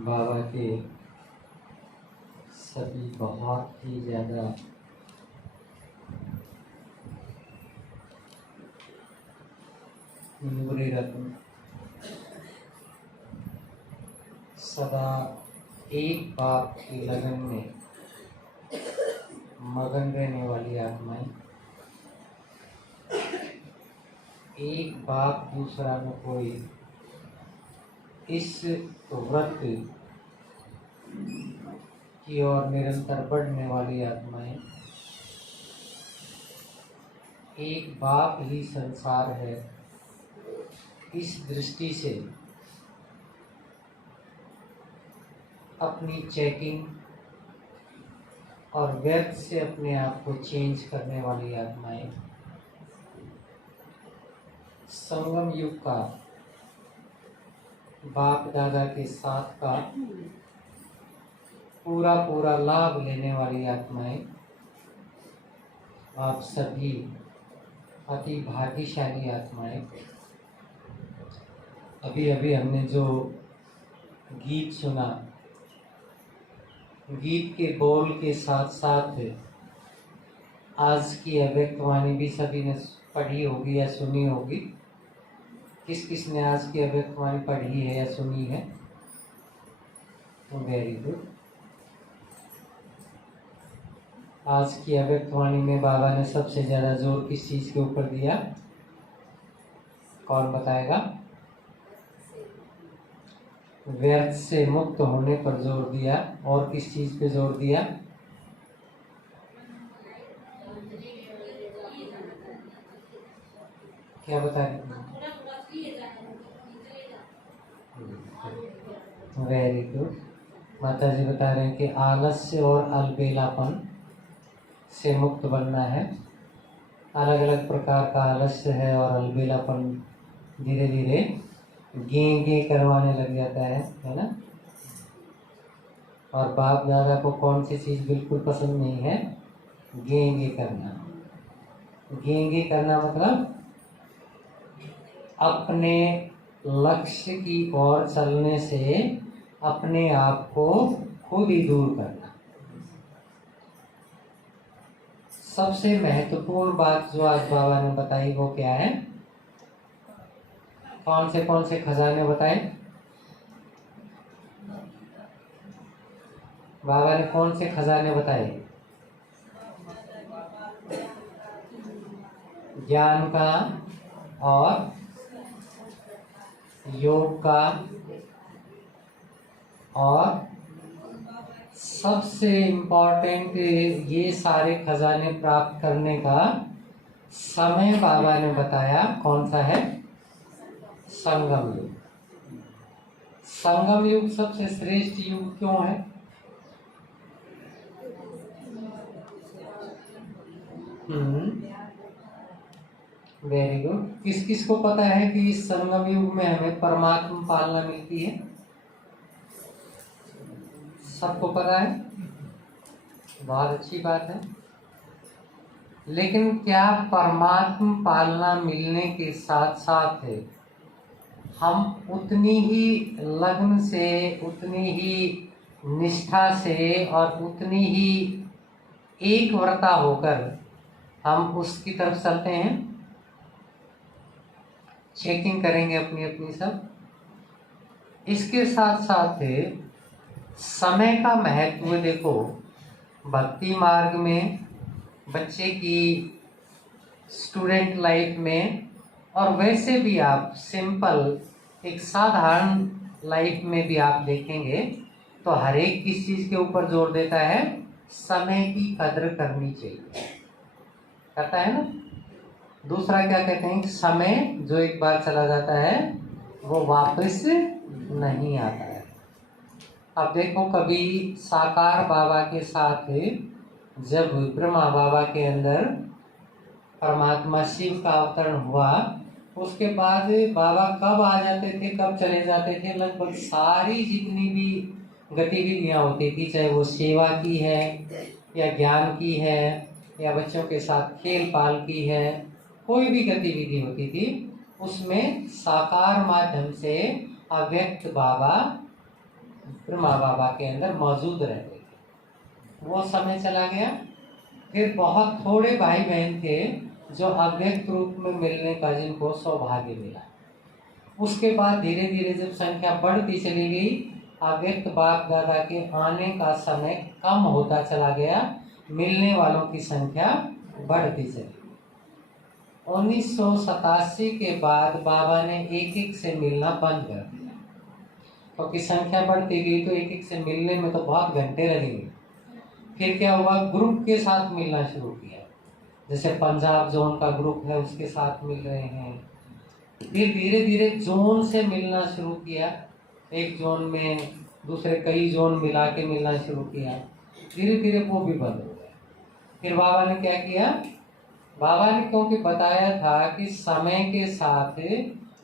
बाबा के सभी बहुत ही ज़्यादा नूरी रत्न सदा एक बात की लगन में मगन रहने वाली आत्माएं, एक बात दूसरा न कोई, इस व्रत की ओर निरंतर बढ़ने वाली आत्माएं, एक बाप ही संसार है, इस दृष्टि से अपनी चेकिंग और व्यर्थ से अपने आप को चेंज करने वाली आत्माएं, संगम युग का बाप दादा के साथ का पूरा पूरा लाभ लेने वाली आत्माएं, आप सभी अति भाग्यशाली आत्माएं। अभी अभी हमने जो गीत सुना, गीत के बोल के साथ साथ आज की अव्यक्तवाणी भी सभी ने पढ़ी होगी या सुनी होगी। किस किस ने आज की अव्यक्तवाणी पढ़ी है या सुनी है? Very good. आज की अव्यक्तवाणी में बाबा ने सबसे ज़्यादा जोर किस चीज़ के ऊपर दिया? कौन बताएगा? व्यर्थ से मुक्त होने पर जोर दिया। और किस चीज पे जोर दिया? क्या बता रहे? Very good. माता जी बता रहे हैं कि आलस्य और अलबेलापन से मुक्त बनना है। अलग अलग प्रकार का आलस्य है और अलबेलापन धीरे धीरे गे करवाने लग जाता है ना। और बाप दादा को कौन सी चीज़ बिल्कुल पसंद नहीं है? गे करना। गे करना मतलब अपने लक्ष्य की ओर चलने से अपने आप को खुद ही दूर करना। सबसे महत्वपूर्ण बात जो आज बाबा ने बताई वो क्या है? कौन से खजाने बताए? बाबा ने कौन से खजाने बताए? ज्ञान का और योग का, और सबसे इम्पोर्टेंट ये सारे खजाने प्राप्त करने का समय बाबा ने बताया कौन सा है? संगम युग। संगम युग सबसे श्रेष्ठ युग क्यों है? Very good. किस किस को पता है कि इस संगम युग में हमें परमात्मा पालना मिलती है? सबको पता है? बहुत अच्छी बात है। लेकिन क्या परमात्मा पालना मिलने के साथ साथ हम उतनी ही लगन से, उतनी ही निष्ठा से और उतनी ही एक व्रता होकर हम उसकी तरफ चलते हैं? चेकिंग करेंगे अपनी अपनी सब। इसके साथ साथ समय का महत्व देखो। भक्ति मार्ग में, बच्चे की स्टूडेंट लाइफ में, और वैसे भी आप सिंपल एक साधारण लाइफ में भी आप देखेंगे तो हर एक किस चीज़ के ऊपर जोर देता है? समय की कदर करनी चाहिए, करता है ना। दूसरा क्या कहते हैं? समय जो एक बार चला जाता है वो वापस नहीं आता है। अब देखो, कभी साकार बाबा के साथ जब ब्रह्मा बाबा के अंदर परमात्मा शिव का अवतरण हुआ, उसके बाद बाबा कब आ जाते थे, कब चले जाते थे? लगभग सारी जितनी भी गतिविधियाँ होती थी, चाहे वो सेवा की है या ज्ञान की है या बच्चों के साथ खेल पाल की है, कोई भी गतिविधि होती थी, उसमें साकार माध्यम से अव्यक्त बाबा ब्रह्मा बाबा के अंदर मौजूद रहते थे। वो समय चला गया। फिर बहुत थोड़े भाई बहन थे जो अव्यक्त रूप में मिलने का जिनको सौभाग्य मिला। उसके बाद धीरे धीरे जब संख्या बढ़ती चली गई, अव्यक्त बाप दादा के आने का समय कम होता चला गया, मिलने वालों की संख्या बढ़ती चली गई। 1987 के बाद बाबा ने एक एक से मिलना बंद कर दिया, क्योंकि संख्या बढ़ती गई तो एक एक से मिलने में तो बहुत घंटे लगेंगे। फिर क्या हुआ, ग्रुप के साथ मिलना शुरू किया। जैसे पंजाब जोन का ग्रुप है उसके साथ मिल रहे हैं। फिर धीरे धीरे जोन से मिलना शुरू किया, एक जोन में दूसरे कई जोन मिला के मिलना शुरू किया। धीरे धीरे वो भी बंद हो गया। फिर बाबा ने क्या किया, बाबा ने क्योंकि बताया था कि समय के साथ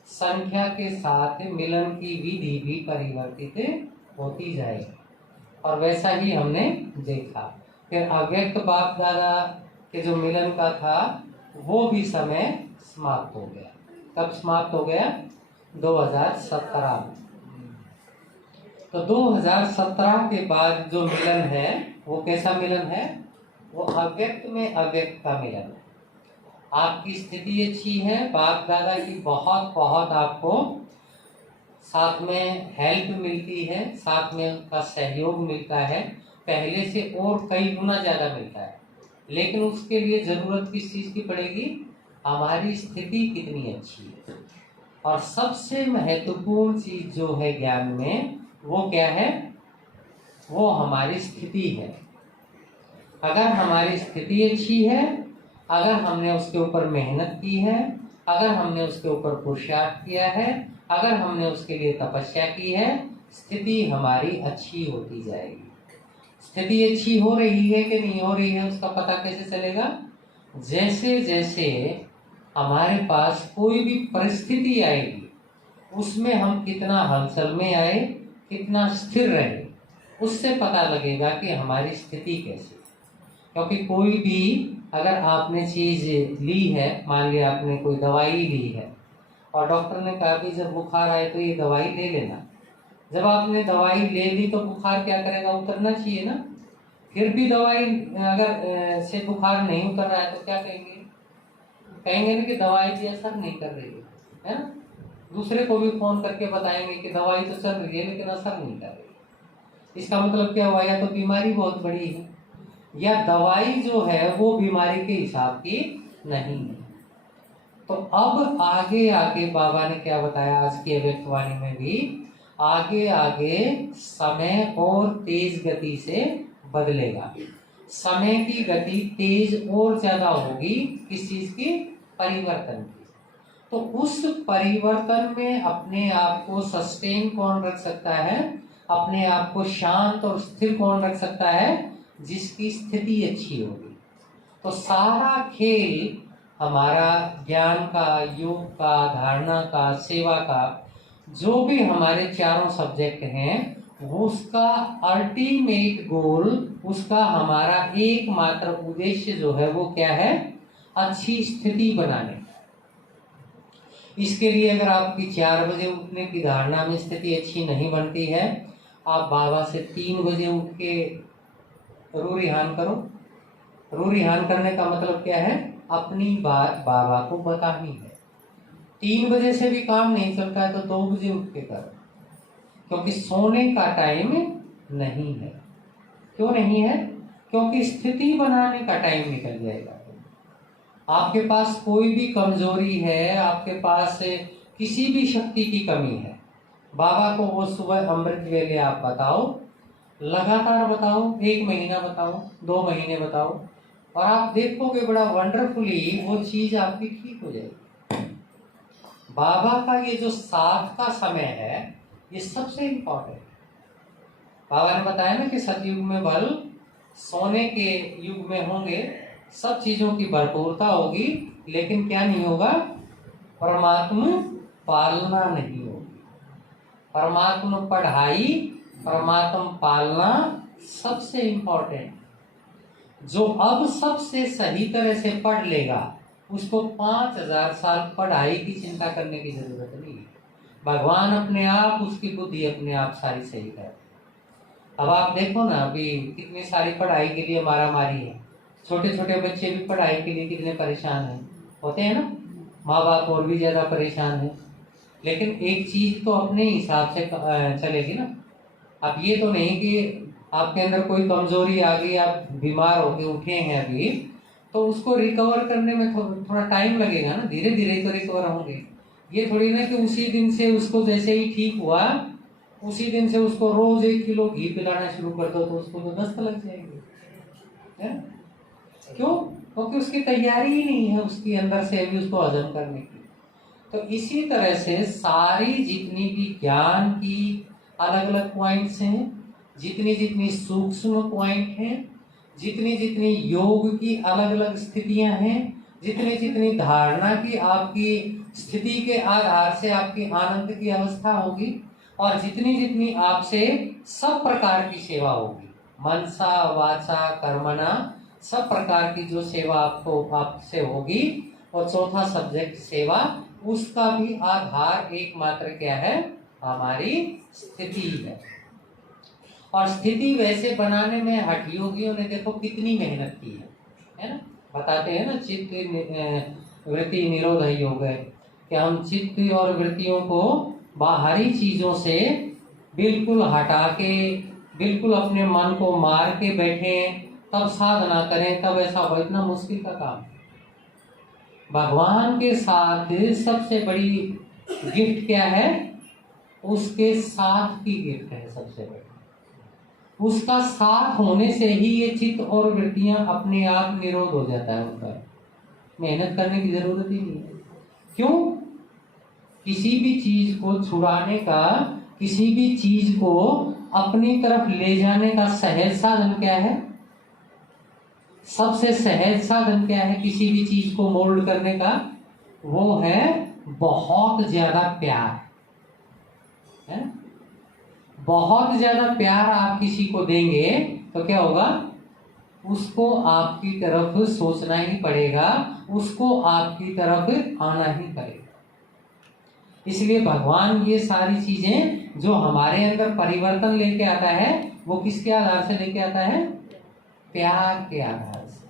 संख्या के साथ मिलन की विधि भी परिवर्तित होती जाएगी, और वैसा ही हमने देखा। फिर अव्यक्त बाप दादा के जो मिलन का था वो भी समय समाप्त हो गया। कब समाप्त हो गया, 2017 में। तो 2017 के बाद जो मिलन है वो कैसा मिलन है, वो अव्यक्त में अव्यक्त का मिलन है। आपकी स्थिति अच्छी है, बाप दादा की बहुत बहुत आपको साथ में हेल्प मिलती है, साथ में उनका सहयोग मिलता है, पहले से और कई गुना ज़्यादा मिलता है। लेकिन उसके लिए ज़रूरत किस चीज़ की पड़ेगी, हमारी स्थिति कितनी अच्छी है। और सबसे महत्वपूर्ण चीज़ जो है ज्ञान में वो क्या है, वो हमारी स्थिति है। अगर हमारी स्थिति अच्छी है, अगर हमने उसके ऊपर मेहनत की है, अगर हमने उसके ऊपर पुरुषार्थ किया है, अगर हमने उसके लिए तपस्या की है, स्थिति हमारी अच्छी होती जाएगी। स्थिति अच्छी हो रही है कि नहीं हो रही है उसका पता कैसे चलेगा, जैसे जैसे हमारे पास कोई भी परिस्थिति आएगी उसमें हम कितना हलचल में आए, कितना स्थिर रहे, उससे पता लगेगा कि हमारी स्थिति कैसी। क्योंकि कोई भी अगर आपने चीज़ ली है, मान लिया आपने कोई दवाई ली है और डॉक्टर ने कहा कि जब बुखार आए तो ये दवाई ले लेना, जब आपने दवाई ले ली तो बुखार क्या करेगा, उतरना चाहिए ना। फिर भी दवाई अगर से बुखार नहीं उतर रहा है तो क्या कहेंगे, कहेंगे ना कि दवाई भी असर नहीं कर रही है ना। दूसरे को भी फोन करके बताएंगे कि दवाई तो चल रही है लेकिन असर नहीं कर रही। इसका मतलब क्या हुआ, या तो बीमारी बहुत बड़ी है या दवाई जो है वो बीमारी के हिसाब की नहीं है। तो अब आगे आगे बाबा ने क्या बताया आज की अव्यक्तवाणी में भी, आगे आगे समय और तेज गति से बदलेगा। समय की गति तेज और ज्यादा होगी, किस चीज की, परिवर्तन की। तो उस परिवर्तन में अपने आप को सस्टेन कौन रख सकता है, अपने आप को शांत और स्थिर कौन रख सकता है, जिसकी स्थिति अच्छी होगी। तो सारा खेल हमारा ज्ञान का, योग का, धारणा का, सेवा का, जो भी हमारे चारों सब्जेक्ट हैं, वो उसका अल्टीमेट गोल, उसका हमारा एकमात्र उद्देश्य जो है वो क्या है, अच्छी स्थिति बनाने। इसके लिए अगर आपकी 4 बजे उठने की धारणा में स्थिति अच्छी नहीं बनती है, आप बाबा से 3 बजे उठ के रूरिहान करो। रूरिहान करने का मतलब क्या है, अपनी बात बाबा को बतानी है। 3 बजे से भी काम नहीं चलता है तो 2 बजे उठ के करो, क्योंकि सोने का टाइम नहीं है। क्यों नहीं है, क्योंकि स्थिति बनाने का टाइम निकल जाएगा। आपके पास कोई भी कमजोरी है, आपके पास किसी भी शक्ति की कमी है, बाबा को वो सुबह अमृत वेले आप बताओ, लगातार बताओ, 1 महीना बताओ, 2 महीने बताओ, और आप देखोगे बड़ा वंडरफुली वो चीज आपकी ठीक हो जाएगी। बाबा का ये जो साथ का समय है ये सबसे इम्पोर्टेंट। बाबा ने बताया ना कि सतयुग में बल सोने के युग में होंगे, सब चीजों की भरपूरता होगी, लेकिन क्या नहीं होगा, परमात्मा पालना नहीं होगी। परमात्मा पढ़ाई, परमात्मा पालना सबसे इम्पोर्टेंट। जो अब सबसे सही तरह से पढ़ लेगा उसको 5000 साल पढ़ाई की चिंता करने की जरूरत नहीं है। भगवान अपने आप, उसकी बुद्धि अपने आप सारी सही कर। अब आप देखो ना, अभी कितनी सारी पढ़ाई के लिए मारामारी है। छोटे छोटे बच्चे भी पढ़ाई के लिए कितने परेशान हैं, होते हैं ना। माँ बाप और भी ज्यादा परेशान है। लेकिन एक चीज तो अपने हिसाब से चलेगी ना। अब ये तो नहीं कि आपके अंदर कोई कमजोरी आ गई, आप बीमार होके उठे हैं अभी, तो उसको रिकवर करने में थोड़ा टाइम लगेगा ना, धीरे धीरे तो रिकवर होंगे। ये थोड़ी ना कि उसी दिन से उसको जैसे ही ठीक हुआ उसी दिन से उसको रोज 1 किलो घी पिलाना शुरू कर दो तो उसको तो दस्त लग जाएगी, है ना? क्यों? क्योंकि उसकी तैयारी ही नहीं है उसके अंदर से अभी उसको हजम करने की। तो इसी तरह से सारी जितनी भी ज्ञान की अलग अलग पॉइंट्स हैं, जितनी जितनी सूक्ष्म पॉइंट हैं, जितनी जितनी योग की अलग अलग स्थितियां हैं, जितनी जितनी धारणा की आपकी स्थिति के आधार से आपकी आनंद की अवस्था होगी, और जितनी जितनी आपसे सब प्रकार की सेवा होगी, मनसा वाचा कर्मणा, सब प्रकार की जो सेवा आपको आपसे होगी, और चौथा सब्जेक्ट सेवा, उसका भी आधार एकमात्र क्या है? हमारी स्थिति है। और स्थिति वैसे बनाने में हठ योगियों ने देखो कितनी मेहनत की है ना। बताते हैं ना, चित्त वृत्ति निरोध योग है कि हम चित्त और वृत्तियों को बाहरी चीजों से बिल्कुल हटा के, बिल्कुल अपने मन को मार के बैठे, तब साधना करें, तब ऐसा हो। इतना मुश्किल का काम। भगवान के साथ सबसे बड़ी गिफ्ट क्या है? उसके साथ की गिफ्ट है सबसे बड़ी। उसका साथ होने से ही ये चित्त और वृत्तियां अपने आप निरोध हो जाता है उनका। मेहनत करने की जरूरत ही नहीं है। क्यों? किसी भी चीज को छुड़ाने का, किसी भी चीज को अपनी तरफ ले जाने का सहज साधन क्या है? सबसे सहज साधन क्या है किसी भी चीज को मोल्ड करने का? वो है बहुत ज्यादा प्यार, है ना? बहुत ज्यादा प्यार आप किसी को देंगे तो क्या होगा? उसको आपकी तरफ सोचना ही पड़ेगा, उसको आपकी तरफ आना ही पड़ेगा। इसलिए भगवान ये सारी चीजें जो हमारे अंदर परिवर्तन लेके आता है, वो किसके आधार से लेके आता है? प्यार के आधार से।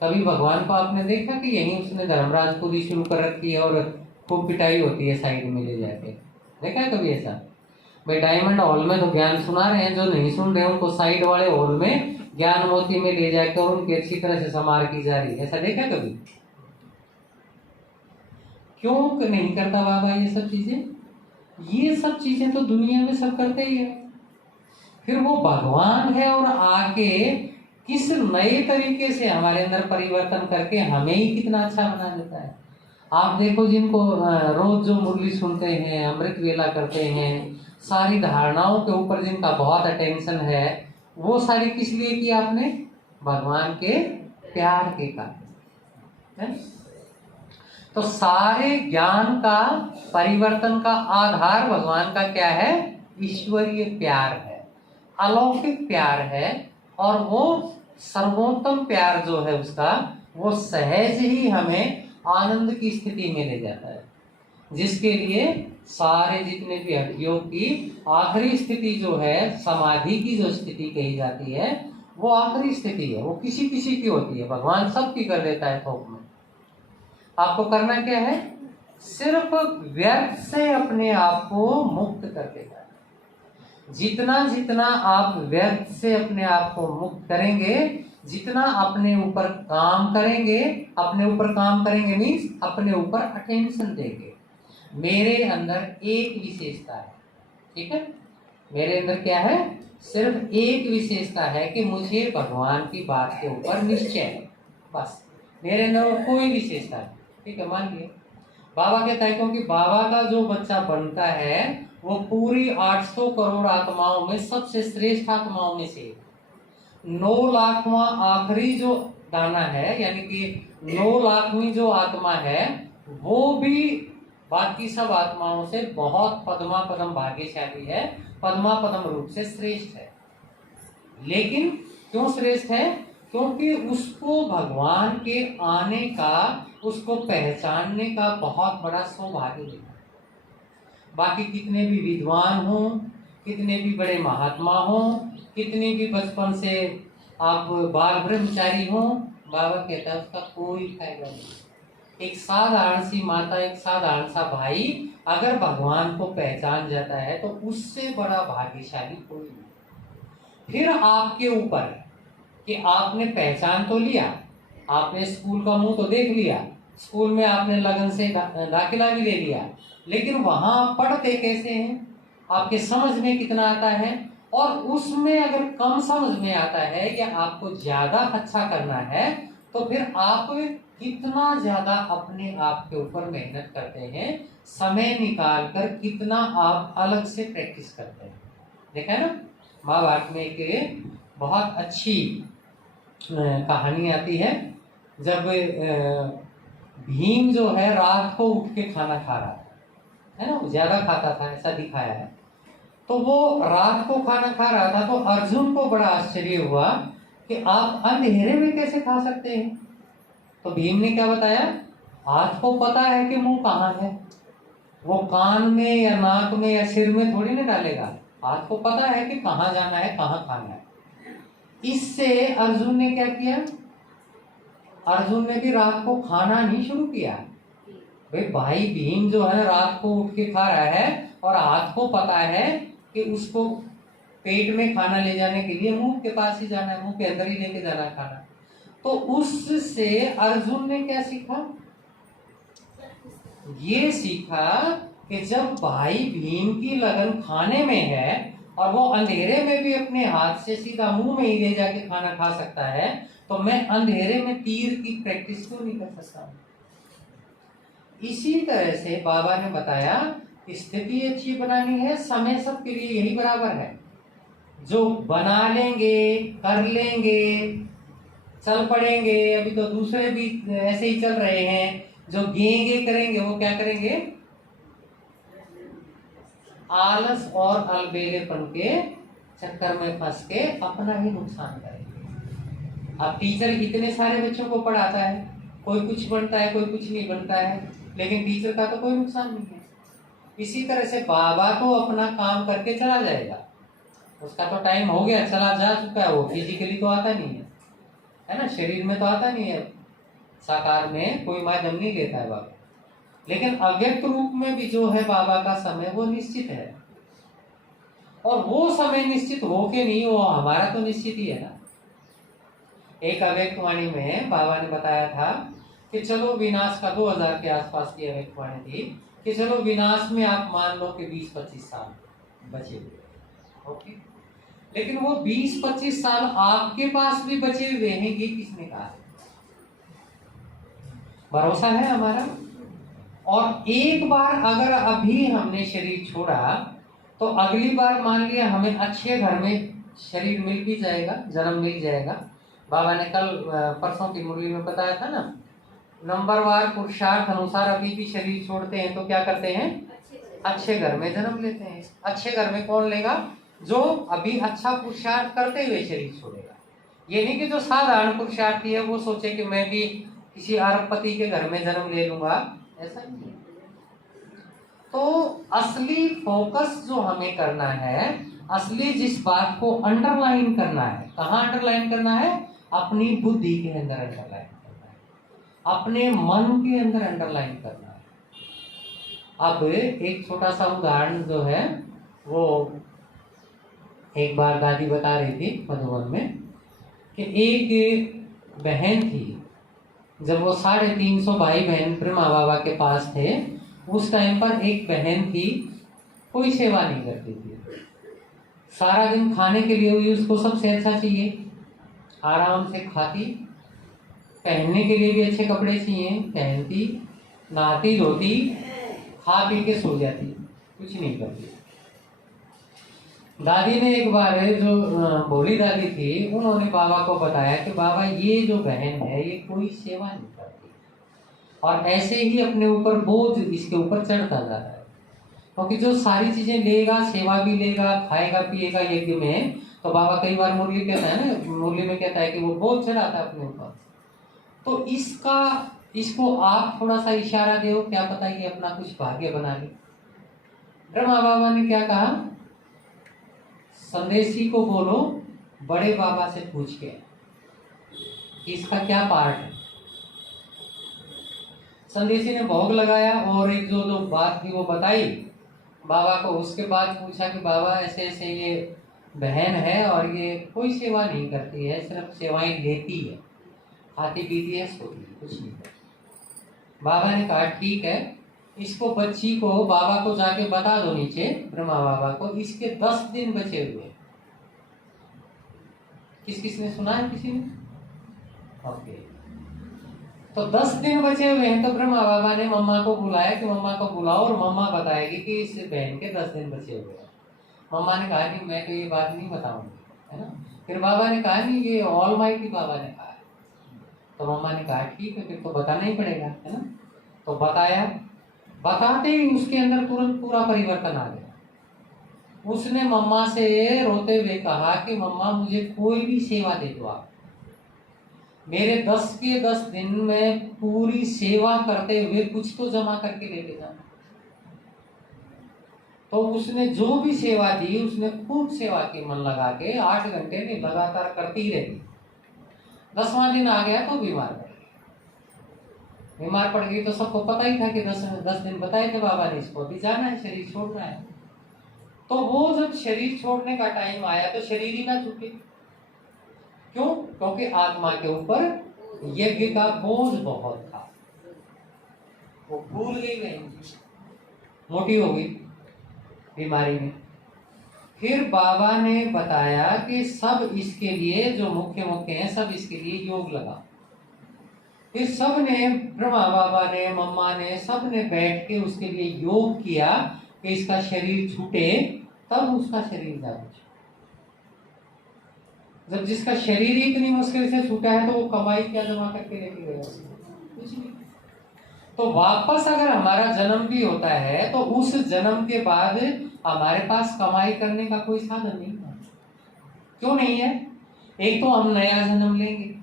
कभी भगवान को आपने देखा कि यहीं उसने धर्मराज को भी शुरू कर रखी है और खूब पिटाई होती है साइड में ले जाके? देखा है कभी ऐसा? भाई डायमंड हॉल में तो ज्ञान सुना रहे हैं, जो नहीं सुन रहे उनको साइड वाले हॉल में ज्ञान मोती में ले जाकर उनकी अच्छी तरह से समार की जा रही है। ऐसा देखा कभी? क्यों नहीं करता बाबा ये सब चीजें? ये सब चीजें तो दुनिया में सब करते ही है। फिर वो भगवान है और आके किस नए तरीके से हमारे अंदर परिवर्तन करके हमें ही कितना अच्छा बना देता है। आप देखो, जिनको रोज जो मुरली सुनते हैं, अमृत वेला करते हैं, सारी धारणाओं के ऊपर जिनका बहुत अटेंशन है, वो सारी किस लिए की आपने? भगवान के प्यार के कारण, है? तो सारे ज्ञान का परिवर्तन का आधार भगवान का क्या है? ईश्वरीय प्यार है, अलौकिक प्यार है। और वो सर्वोत्तम प्यार जो है उसका, वो सहज ही हमें आनंद की स्थिति में ले जाता है, जिसके लिए सारे जितने भी हड्डियों की आखिरी स्थिति जो है, समाधि की जो स्थिति कही जाती है, वो आखिरी स्थिति है। वो किसी किसी की होती है, भगवान सबकी कर देता है थोक में। आपको करना क्या है? सिर्फ व्यर्थ से अपने आप को मुक्त कर देगा। जितना जितना आप व्यर्थ से अपने आप को मुक्त करेंगे, जितना अपने ऊपर काम करेंगे, अपने ऊपर काम करेंगे मीन्स अपने ऊपर अटेंशन देंगे। मेरे अंदर एक विशेषता है, ठीक है? मेरे अंदर क्या है? सिर्फ एक विशेषता है कि मुझे भगवान की बात के ऊपर निश्चय है, बस। मेरे अंदर कोई विशेषता नहीं, ठीक है? मान लिया बाबा कहता है, क्योंकि बाबा का जो बच्चा बनता है वो पूरी 800 करोड़ आत्माओं में सबसे श्रेष्ठ आत्माओं में से 9 लाखवां आखिरी जो दाना है, यानी कि 9 लाखवीं जो आत्मा है, वो भी बाकी सब आत्माओं से बहुत पद्मा पदम भाग्यशाली है, पद्मा पदम रूप से श्रेष्ठ है। लेकिन क्यों श्रेष्ठ है? क्योंकि उसको भगवान के आने का, उसको पहचानने का बहुत बड़ा सौभाग्य मिला। बाकी कितने भी विद्वान हों, कितने भी बड़े महात्मा हों, कितने भी बचपन से आप बाल ब्रह्मचारी हों, बाबा कहता है उसका कोई फायदा नहीं। एक साधारण सी माता, एक साधारण सा भाई अगर भगवान को पहचान जाता है तो उससे बड़ा भाग्यशाली कोई नहीं। फिर आपके ऊपर है कि आपने पहचान तो लिया, आपने स्कूल का मुंह तो देख लिया, स्कूल में आपने लगन से दाखिला भी ले लिया, लेकिन वहां पढ़ते कैसे हैं, आपके समझ में कितना आता है, और उसमें अगर कम समझ में आता है या आपको ज्यादा अच्छा करना है तो फिर आप कितना ज्यादा अपने आप के ऊपर मेहनत करते हैं, समय निकाल कर कितना आप अलग से प्रैक्टिस करते हैं। देखा है ना, महाभारत में एक बहुत अच्छी कहानी आती है। जब भीम जो है रात को उठ के खाना खा रहा है ना, ज्यादा खाता था ऐसा दिखाया है, तो वो रात को खाना खा रहा था तो अर्जुन को बड़ा आश्चर्य हुआ कि आप अंधेरे में कैसे खा सकते हैं। तो भीम ने क्या बताया, हाथ को पता है कि मुंह कहाँ है, वो कान में या नाक में या सिर में थोड़ी ना डालेगा, हाथ को पता है कि कहाँ जाना है, कहाँ खाना है। इससे अर्जुन ने क्या किया, अर्जुन ने भी रात को खाना नहीं शुरू किया। भाई भीम जो है रात को उठ के खा रहा है और हाथ को पता है कि उसको पेट में खाना ले जाने के लिए मुंह के पास ही जाना है, मुंह के अंदर ही लेके जाना है खाना। तो उससे अर्जुन ने क्या सीखा, ये सीखा कि जब भाई भीम की लगन खाने में है और वो अंधेरे में भी अपने हाथ से सीधा मुंह में ही ले जाके खाना खा सकता है, तो मैं अंधेरे में तीर की प्रैक्टिस क्यों नहीं कर सकता। इसी तरह से बाबा ने बताया कि स्थिति अच्छी बनानी है, समय सबके लिए यही बराबर है। जो बना लेंगे, कर लेंगे, चल पड़ेंगे, अभी तो दूसरे भी ऐसे ही चल रहे हैं, जो गेंगे करेंगे वो क्या करेंगे, आलस और अलबेलेपन के चक्कर में फंस के अपना ही नुकसान करेंगे। अब टीचर इतने सारे बच्चों को पढ़ाता है, कोई कुछ बनता है कोई कुछ नहीं बनता है, लेकिन टीचर का तो कोई नुकसान नहीं है। इसी तरह से बाबा तो अपना काम करके चला जाएगा, उसका तो टाइम हो गया, चला जा चुका है, वो फिजिकली तो आता नहीं है ना, शरीर में तो आता नहीं है, साकार में कोई माध्यम नहीं लेता है बाबा। लेकिन अव्यक्त रूप में भी जो है बाबा का समय वो निश्चित है, और वो समय निश्चित हो के नहीं, वो हमारा तो निश्चित ही है ना। एक अव्यक्त वाणी में बाबा ने बताया था कि चलो विनाश का 2000 के आसपास की अव्यक्त वाणी थी कि चलो विनाश में आप मान लो कि 20-25 साल बचे हुए, ओके, लेकिन वो 20-25 साल आपके पास भी बचे हुए हैं, ये किसने कहा, भरोसा है हमारा। और एक बार अगर अभी हमने शरीर छोड़ा तो अगली बार मान लिया हमें अच्छे घर में शरीर मिल भी जाएगा, जन्म मिल जाएगा। बाबा ने कल परसों की मुरली में बताया था ना, नंबरवार पुरुषार्थ अनुसार अभी भी शरीर छोड़ते हैं तो क्या करते हैं, अच्छे घर में जन्म लेते हैं। अच्छे घर में कौन लेगा, जो अभी अच्छा पुरुषार्थ करते हुए शरीर छोड़ेगा। ये नहीं कि जो साधारण पुरुषार्थी है वो सोचे कि मैं भी किसी अरबपति के घर में जन्म ले लूंगा, ऐसा नहीं। तो असली फोकस जो हमें करना है, असली जिस बात को अंडरलाइन करना है, कहाँ अंडरलाइन करना है, अपनी बुद्धि के अंदर अंडरलाइन करना है, अपने मन के अंदर अंडरलाइन करना है। अब एक छोटा सा उदाहरण जो है, वो एक बार दादी बता रही थी मधुबन में कि एक बहन थी, जब वो 350 भाई बहन ब्रह्मा बाबा के पास थे, उस टाइम पर एक बहन थी, कोई सेवा नहीं करती थी, सारा दिन खाने के लिए हुई, उसको सबसे अच्छा चाहिए, आराम से खाती, पहनने के लिए भी अच्छे कपड़े चाहिए, पहनती, नहाती धोती, खा पी के सो जाती, कुछ नहीं करती। दादी ने एक बार, जो भोली दादी थी, उन्होंने बाबा को बताया कि बाबा ये जो बहन है ये कोई सेवा नहीं करती और ऐसे ही अपने ऊपर बोझ इसके ऊपर चढ़ता जा रहा है। क्योंकि जो सारी चीजें लेगा, सेवा भी लेगा, खाएगा पिएगा यज्ञ में, तो बाबा कई बार मुरली कहता है ना, मुरली में कहता है कि वो बोझ चढ़ाता है अपने ऊपर। तो इसको आप थोड़ा सा इशारा दो, क्या पता ये अपना कुछ भाग्य बना ले। ब्रह्मा बाबा ने क्या कहा, संदेशी को बोलो बड़े बाबा से पूछ के इसका क्या पार्ट है। संदेशी ने भोग लगाया और एक जो बात थी वो बताई बाबा को। उसके बाद पूछा कि बाबा ऐसे ऐसे ये बहन है और ये कोई सेवा नहीं करती है, सिर्फ सेवाएं लेती है, खाती पीती है, सोती है, कुछ नहीं करती। बाबा ने कहा ठीक है, इसको बच्ची को बाबा को जाके बता दो नीचे, ब्रह्मा बाबा को, इसके 10 दिन बचे हुए। किसने सुना है, किसी ने? ओके, तो 10 दिन बचे हुए हैं। तो ब्रह्मा बाबा ने मम्मा को बुलाया कि मम्मा को बुलाओ और मम्मा बताएगी कि इस बहन के 10 दिन बचे हुए हैं। मम्मा ने कहा कि मैं तो ये बात नहीं बताऊंगी, है ना। फिर बाबा ने कहा नहीं, ये ऑलमाइटी बाबा ने कहा है। तो मम्मा ने कहा ठीक है, फिर तो बताना ही पड़ेगा, है ना। तो बताया, बताते ही उसके अंदर तुरंत पूरा परिवर्तन आ गया। उसने मम्मा से रोते हुए कहा कि मम्मा मुझे कोई भी सेवा दे दो आप, मेरे 10 के 10 दिन में पूरी सेवा करते हुए कुछ तो जमा करके लेके जाना। तो उसने जो भी सेवा दी उसने खूब सेवा की, मन लगा के 8 घंटे में लगातार करती ही रही। 10वां दिन आ गया तो बीमार पड़ गई। बीमार पड़ गई तो सबको पता ही था कि 10 दिन बताए थे बाबा ने, इसको भी जाना है, शरीर छोड़ना है। तो वो जब शरीर छोड़ने का टाइम आया तो शरीर ही ना छूटे। क्यों? क्योंकि आत्मा के ऊपर यज्ञ का बोझ बहुत था, वो भूल गई, नहीं मोटी हो गई बीमारी में। फिर बाबा ने बताया कि सब इसके लिए, जो मुख्य हैं, सब इसके लिए योग लगा। फिर सब ने, ब्रह्मा बाबा ने, मम्मा ने, सब ने बैठ के उसके लिए योग किया कि इसका शरीर छूटे, तब उसका शरीर जाए। जब जिसका शरीर ही इतनी मुश्किल से छूटा है तो वो कमाई क्या जमा करके लेके गया? कुछ नहीं। तो वापस अगर हमारा जन्म भी होता है तो उस जन्म के बाद हमारे पास कमाई करने का कोई साधन नहीं है। क्यों नहीं है? एक तो हम नया जन्म लेंगे,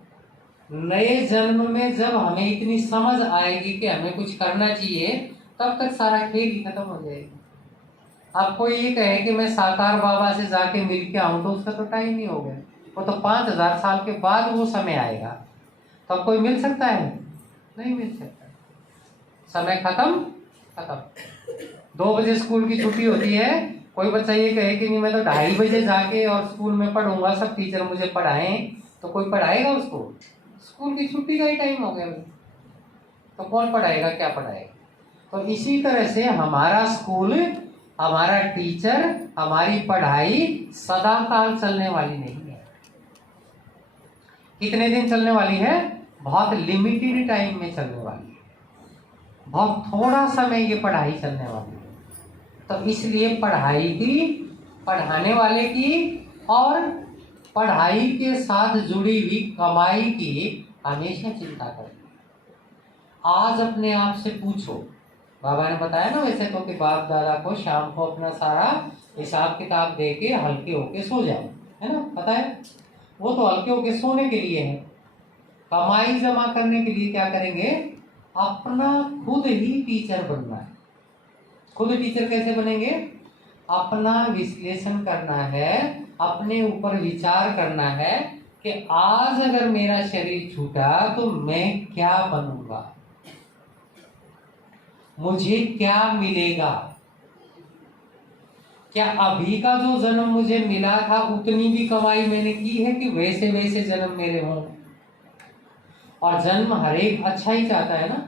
नए जन्म में जब हमें इतनी समझ आएगी कि हमें कुछ करना चाहिए, तब तक सारा खेल ही खत्म हो जाएगा। अब कोई ये कहे कि मैं साकार बाबा से जाके मिल के आऊं, तो उसका तो टाइम ही हो गया। वो तो 5000 साल के बाद वो समय आएगा, तब कोई मिल सकता है? नहीं मिल सकता। समय खत्म। 2 बजे स्कूल की छुट्टी होती है, कोई बच्चा ये कहे कि नहीं मैं तो 2:30 बजे जाके और स्कूल में पढ़ूंगा, सब टीचर मुझे पढ़ाएं, तो कोई पढ़ाएगा उसको? स्कूल की छुट्टी का ही टाइम हो गया, तो कौन पढ़ाएगा, क्या पढ़ाएगा? तो इसी तरह से हमारा स्कूल, हमारा टीचर, हमारी पढ़ाई सदा काल चलने वाली नहीं है। कितने दिन चलने वाली है? बहुत लिमिटेड टाइम में चलने वाली है, बहुत थोड़ा समय ये पढ़ाई चलने वाली है। तो इसलिए पढ़ाई की, पढ़ाने वाले की और पढ़ाई के साथ जुड़ी हुई कमाई की हमेशा चिंता करनी। आज अपने आप से पूछो, बाबा ने बताया ना वैसे तो कि बाप दादा को शाम को अपना सारा हिसाब किताब दे के हल्के होके सो जाओ, है ना, पता है? वो तो हल्के होके सोने के लिए है। कमाई जमा करने के लिए क्या करेंगे? अपना खुद ही टीचर बनना है। खुद टीचर कैसे बनेंगे? अपना विश्लेषण करना है, अपने ऊपर विचार करना है कि आज अगर मेरा शरीर छूटा तो मैं क्या बनूंगा, मुझे क्या मिलेगा, क्या अभी का जो जन्म मुझे मिला था उतनी भी कमाई मैंने की है कि वैसे वैसे जन्म मेरे हों। और जन्म हर एक अच्छा ही चाहता है ना,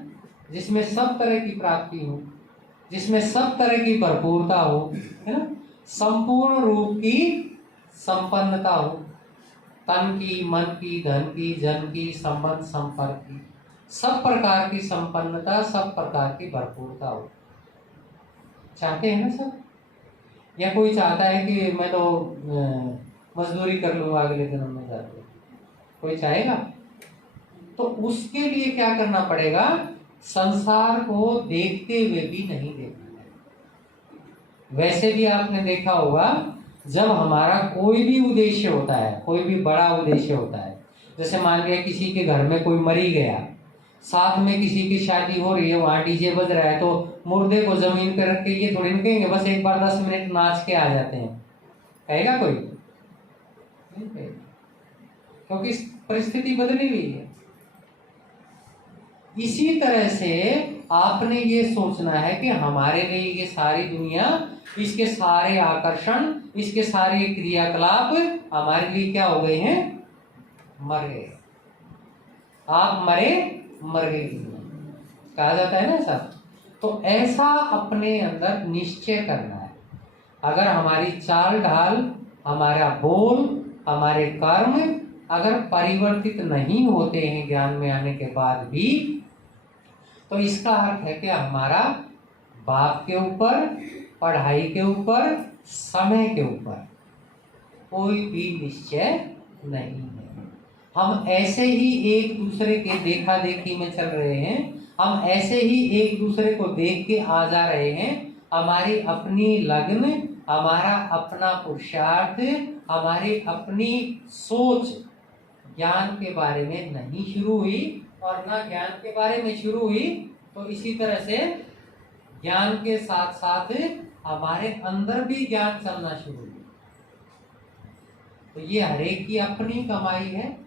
जिसमें सब तरह की प्राप्ति हो, जिसमें सब तरह की भरपूरता हो, है ना, संपूर्ण रूप की संपन्नता हो, तन की, मन की, धन की, जन की, संबंध संपर्क की, सब प्रकार की संपन्नता, सब प्रकार की भरपूरता हो। चाहते हैं ना सब? या कोई चाहता है कि मैं तो मजदूरी कर लूंगा अगले जन्म में जाके? कोई चाहेगा? तो उसके लिए क्या करना पड़ेगा? संसार को देखते हुए भी नहीं देखना है। वैसे भी आपने देखा होगा, जब हमारा कोई भी उद्देश्य होता है, कोई भी बड़ा उद्देश्य होता है, जैसे मान लिया किसी के घर में कोई मरी गया, साथ में किसी की शादी हो रही है, वहां डीजे बज रहा है, तो मुर्दे को जमीन पे रख के ये थोड़ी ना कहेंगे बस एक बार 10 मिनट नाच के आ जाते हैं, कहेगा कोई? नहीं कहेगा, क्योंकि परिस्थिति बदली हुई है। इसी तरह से आपने ये सोचना है कि हमारे लिए ये सारी दुनिया, इसके सारे आकर्षण, इसके सारे क्रियाकलाप हमारे लिए क्या हो गए हैं? मर गए। आप मरे, मर गई कहा जाता है ना सब। तो ऐसा अपने अंदर निश्चय करना है। अगर हमारी चाल ढाल, हमारा बोल, हमारे कर्म अगर परिवर्तित नहीं होते हैं ज्ञान में आने के बाद भी, तो इसका अर्थ है कि हमारा बाप के ऊपर, पढ़ाई के ऊपर, समय के ऊपर कोई भी निश्चय नहीं है। हम ऐसे ही एक दूसरे के देखा देखी में चल रहे हैं, हम ऐसे ही एक दूसरे को देख के आ जा रहे हैं। हमारी अपनी लगन, हमारा अपना पुरुषार्थ, हमारी अपनी सोच ज्ञान के बारे में नहीं शुरू हुई, और ना ज्ञान के बारे में शुरू हुई, तो इसी तरह से ज्ञान के साथ साथ हमारे अंदर भी ज्ञान चलना शुरू हुआ। तो ये हरेक की अपनी कमाई है।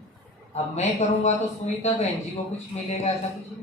अब मैं करूंगा तो सुनीता बहन जी को कुछ मिलेगा, ऐसा कुछ